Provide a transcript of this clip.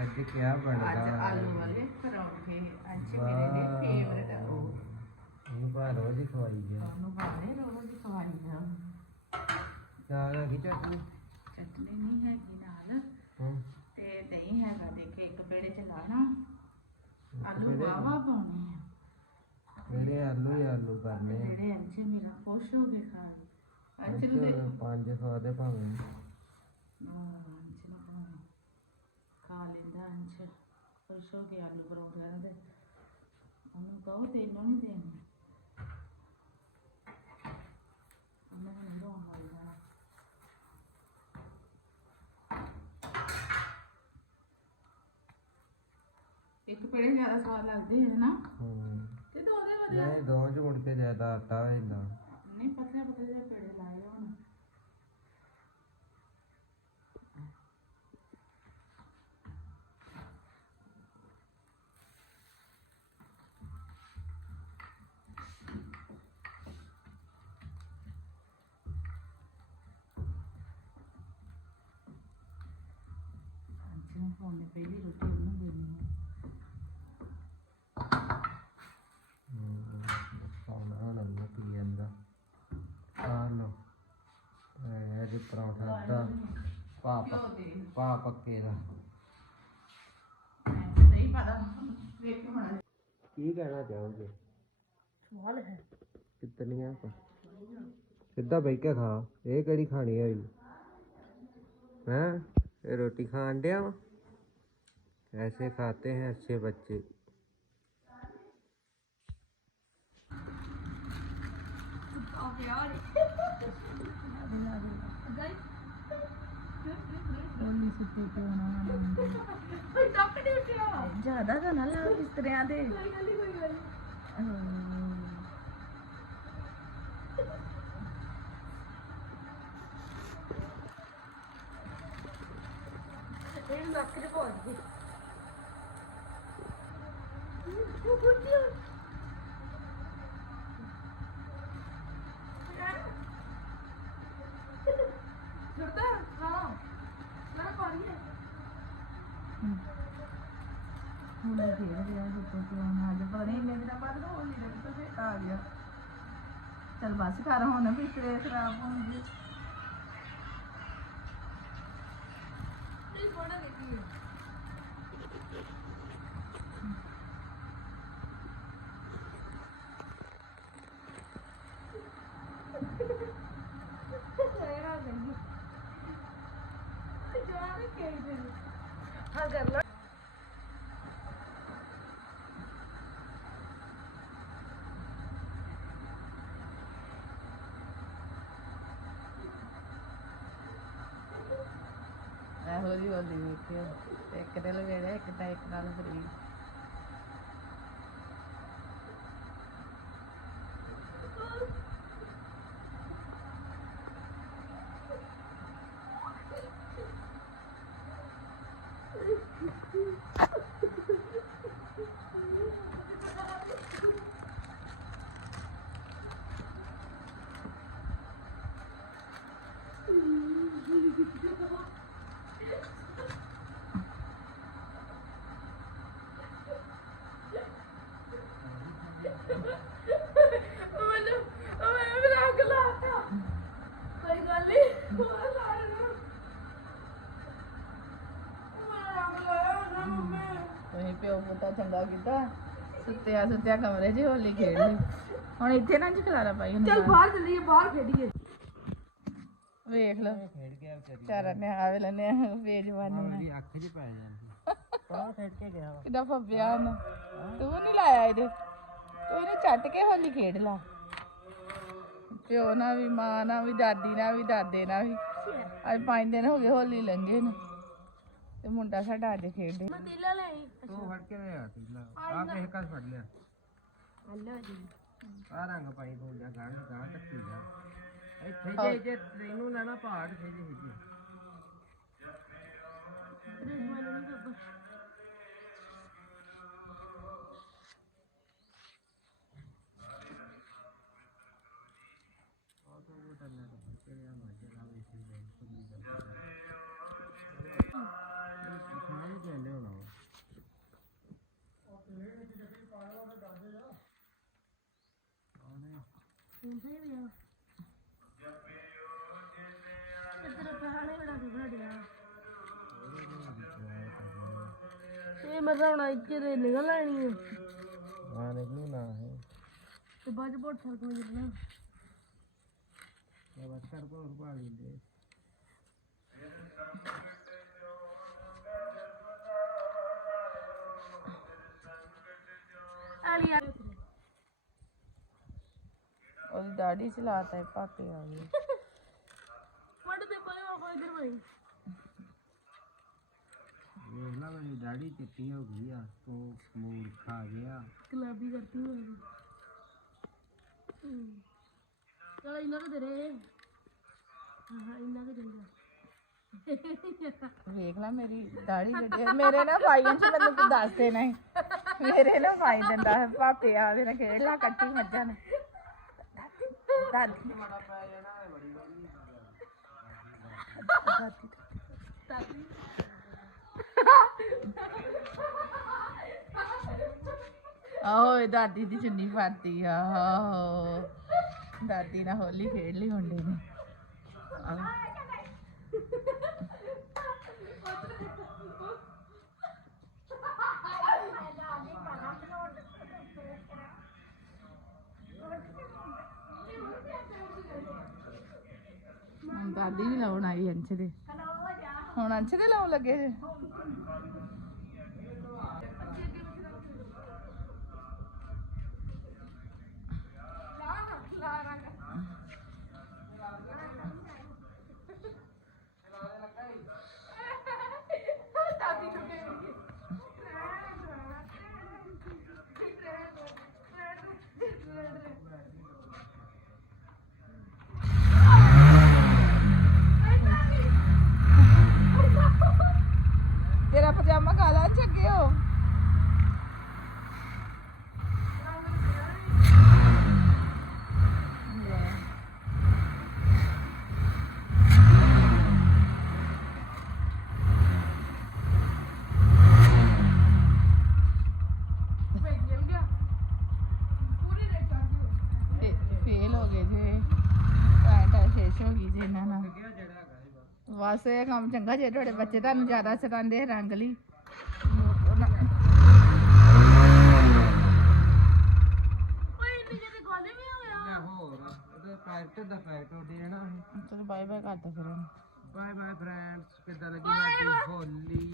ਅੱਜ ਕਿਆ ਅੱਜ ਬਣਦਾ ਆਲੂ ਵਾਲੇ ਪਰੌਂਠੇ ਅੱਜ ਮੇਰੇ ਨੇ। ਫੇਵਰਟ ਉਹ। ਇਹਨੂੰ ਭਾ ਰੋਜ਼ ਹੀ ਖਵਾਈ ਗਿਆ ਉਹਨੂੰ ਬਾਰੇ ਰੋਜ਼ ਖਵਾਈ ਜਾ ਚਾਹ ਦਾ ਕੀ ਚਟਨੀ? ਚਟਨੀ ਨਹੀਂ ਹੈਗੀ ਨਾਲ। ਹੂੰ। ਤੇ ਦਹੀਂ ਹੈਗਾ ਦੇਖੇ ਇੱਕ ਪੇੜੇ ਚ ਲਾਣਾ। ਆਲੂ? ਵਾਵਾ ਪਾਉਣੇ ਆ। ਜਿਹੜੇ ਆਲੂ ਹੀ ਆਲੂ ਕਰਨੇ ਆ। ਜਿਹੜੇ ਅੰਸ਼ ਮੇਰਾ ਖੁਸ਼ ਹੋ ਕੇ ਖਾ ਨੂੰ ਦੇ ਪੰਜ ਸੌ ਦੇ ਭਾਵੇਂ। ਭਾਵੇਂ ਅੰਸ਼ ਖੁਸ਼ ਹੋ ਕੇ ਆਲੂ ਪਰੌਂਠਿਆਂ ਦੇ ਉਹਨੂੰ ਕਹੋ ਤੈਨੂੰ ਨਹੀਂ ਦੇਣਾ। ਉਹਨੇ ਮੈਨੂੰ ਰੋਣ ਲੱਗ ਜਾਣਾ ਇੱਕ ਪੇੜੇ ਜ਼ਿਆਦਾ ਸਵਾਦ ਲੱਗਦੇ ਹੈ ਨਾ। ਹੂੰ। ਤੇ ਦੋ ਦੇ ਵਧੀਆ। ਨਹੀਂ ਦੋ ਮੁੜ ਕੇ ਜ਼ਿਆਦਾ ਆਟਾ ਹੋ ਜਾਂਦਾ ਨਹੀਂ ਪਤਲੇ ਪਤਲੇ ਜਿਹੇ ਪੇੜੇ ਲਾਏ ਨੂੰ ਪਾਉਂਦੇ ਪਹਿਲੀ ਰੋਟੀ ਉਹਨੂੰ ਦੇਣੀ ਹੈ ਪਾਉਣਾ ਲੱਗਦਾ ਪੀ ਜਾਂਦਾ ਆ ਲੋ ਇਹ ਜੇ ਪਰੌਂਠਾ ਦਾ ਪਾ ਪਾ ਪੱਕੇ ਦਾ ਨਹੀਂ ਪਤਾ ਵੇਖ ਹੁਣ ਕੀ ਕਹਿਣਾ ਚਾਹੋਗੇ ਸਵਾਲ ਹੈ ਕਿਤਨੀਆਂ ਪਾ ਸਿੱਧਾ ਬਹਿ ਕੇ ਖਾ ਇਹ ਕਿਹੜੀ ਖਾਣੀ ਹੋਈ ਹੈ ਇਹ ਰੋਟੀ ਖਾਣ ਡਿਆ ਵਾ ऐसे खाते हैं अच्छे बच्चे। ज़्यादा तो ना ला इस तरह दे ਹੁਣ ਇਹ ਫੇਰ ਗਿਆ ਸੁੱਤੇ ਕਿਉਂ ਨਾ ਅੱਜ ਪਤਾ ਨਹੀਂ ਇੰਨੇ ਦਿਨਾਂ ਬਾਅਦ ਹੋਣ ਨਹੀਂ ਲੱਗ ਤਾਂ ਫੇਰ ਆ ਗਿਆ ਚਲ ਬਸ ਕਰ ਹੁਣ ਬਿਸਤਰੇ ਖਰਾਬ ਹੋਣਗੇ ਨਹੀਂ ਬੜਾ ਦੇਖੀ ਹਾਂ ਕਰ ਲਾ ਇਹੋ ਜਿਹੀ ਹੋਲੀ ਵੇਖਿਓ ਇੱਕ ਦਿਨ ਵੇੜੇ ਇੱਕ ਤਾਂ ਇੱਕ ਨਾਲ ਫਰੀ। ਕੀਤਾ ਚੰਗਾ ਕੀਤਾ। ਸੁੱਤਿਆ ਸੁੱਤਿਆ ਕਮਰੇ 'ਚ ਹੋਲੀ ਖੇਡ ਲਈ। ਹੁਣ ਇੱਥੇ ਨਾ ਜਖਲਾਰਾ ਪਾਈ ਹੁੰਦੀ। ਚੱਲ ਬਾਹਰ ਚੱਲੀਏ ਬਾਹਰ ਖੇਡੀਏ। ਵੇਖ ਲਓ। ਖੇਡ ਗਿਆ ਵਿਚਾਰੀ ਆਵੇ ਲੈਨੇ ਬੇਜਮਾਨੀ ਨਾਲ। ਮੇਰੀ ਅੱਖ 'ਚ ਫੱਬਿਆ ਨਾ ਤੂੰ ਨਹੀਂ ਲਾਇਆ ਇਹਦੇ। ਤੂੰ ਇਹਨੂੰ ਛੱਟ ਕੇ ਹੋਲੀ ਖੇਡ ਲਾ। ਪਿਓ ਨਾਲ ਵੀ ਮਾਂ ਨਾਲ ਵੀ ਦਾਦੀ ਨਾਲ ਵੀ ਦਾਦੇ ਨਾਲ ਵੀ। ਅੱਜ ਪੰਜ ਦਿਨ ਹੋ ਗਏ ਹੋਲੀ ਲੰਘੇ ਨੂੰ। ਤੇ ਮੁੰਡਾ ਸਾਡਾ ਅੱਜ ਖੇਡੇ। ਮੈਂ ਤੂੰ ਫੜ ਕੇ ਲਿਆ ਤੀਲਾ। ਆ ਕਿਸੇ ਘਰ ਫੜ ਲਿਆ। ਆ ਰੰਗ ਪਾਈ ਬੋਲਿਆ ਗਾਂ ਗਾਂ ਟੱਕੀ ਜਾ ਇੱਥੇ ਜੇ ਜੇ ਤੈਨੂੰ ਨਾ ਨਾ ਪਹਾੜ ਖੇਜੇ ਖੇਜੇ ਇਹ ਮਤਲਬ ਹੁਣ ਇੱਥੇ ਤੇ ਨਿਕਲ ਲੈਣੀ ਹੈ ਹਾਂ ਨਿਕਲੂ ਨਾ ਹੈ ਤੇ ਚ ਬਹੁਤ ਫ਼ਰਕ ਹੋ ਜਾਣਾ ਇਹ ਬਸ ਕਰ ਕੋ ਪਾ ਲਈ ਆਲੀ ਆ ਦਾੜੀ ਚਲਾਤਾ ਹੈ ਪਾਪੇ ਆ ਗਏ ਮੜ ਤੇ ਪਾਏ ਉਹ ਇਧਰ ਭਾਈ ਵੇਖ ਲਾ ਮੇਰੀ ਦਾੜੀ ਚਿੱਟੀ ਹੋ ਗਈ ਆ ਤੂੰ ਮੂਰ ਖਾ ਗਿਆ। ਗੁਲਾਬੀ ਕਰਤੀ ਹੋਈ ਚਲ ਇਹਨਾਂ ਨੂੰ ਦੇ ਰਹੇ ਹਾਂ ਇਹਨਾਂ ਦੇ ਦੇ। ਵੇਖ ਲੈ ਮੇਰੀ ਦਾੜੀ ਜਿਹੜੀ ਹੈ। ਮੇਰੇ ਨਾ ਭਾਈਆਂ ਚ ਮੈਨੂੰ ਤੂੰ ਦੱਸ ਦੇ ਨਹੀਂ ਮੇਰੇ ਨਾ ਭਾਈ ਦਿੰਦਾ ਹੈ ਪਾਪੇ ਆ ਨਾਲ ਖੇਡ ਲਾ ਕੱਟੀ ਮੱਝਾਂ ਨੇ। ਦਾਦੀ ਆਹੋ, ਇਹ ਦਾਦੀ ਦੀ ਚੁੰਨੀ ਫਾਤੀ ਆਹੋ ਦਾਦੀ ਨਾਲ ਹੋਲੀ ਖੇਡ ਲਈ ਮੁੰਡੇ ਨੇ ਆਹੋ। ਦਾਦੀ ਵੀ ਲਾਉਣ ਆਈ ਅੰਸ਼ ਦੇ। ਹੁਣ ਅੰਸ਼ ਦੇ ਲਾਉਣ ਲੱਗੇ ਜੇ? ਤੇਰਾ ਪਜਾਮਾ ਕਾਲਾ ਚੱਗੇ ਹੋ ਫੇਲ ਹੋ ਗਏ ਜੇ ਪੈਂਟ ਸ਼ੇਸ਼ ਹੋ ਗਈ ਜੇ ਇਹਨਾਂ ਨਾਲ ਬਸ ਇਹ ਕੰਮ ਚੰਗਾ ਜੇ ਤੁਹਾਡੇ ਬੱਚੇ ਤੁਹਾਨੂੰ ਜ਼ਿਆਦਾ ਸਤਾਉਂਦੇ ਰੰਗ ਲਈ। ਓਏ ਇੰਨੇ ਜਿਹੇ ਗਾਲੇ ਵੀ ਹੋ ਗਿਆ ਲੈ ਹੋਰ ਉਹਦੇ ਪੈਕਟ ਦਾ ਪੈਕਟ ਉੱਡੇ ਨਾ ਚਲੋ ਬਾਏ ਬਾਏ ਕਰਦਾ ਫਿਰ ਬਾਏ ਬਾਏ ਫਰੈਂਡਸ ਕਿੱਦਾਂ ਲੱਗੀ ਸਾਡੀ ਹੋਲੀ?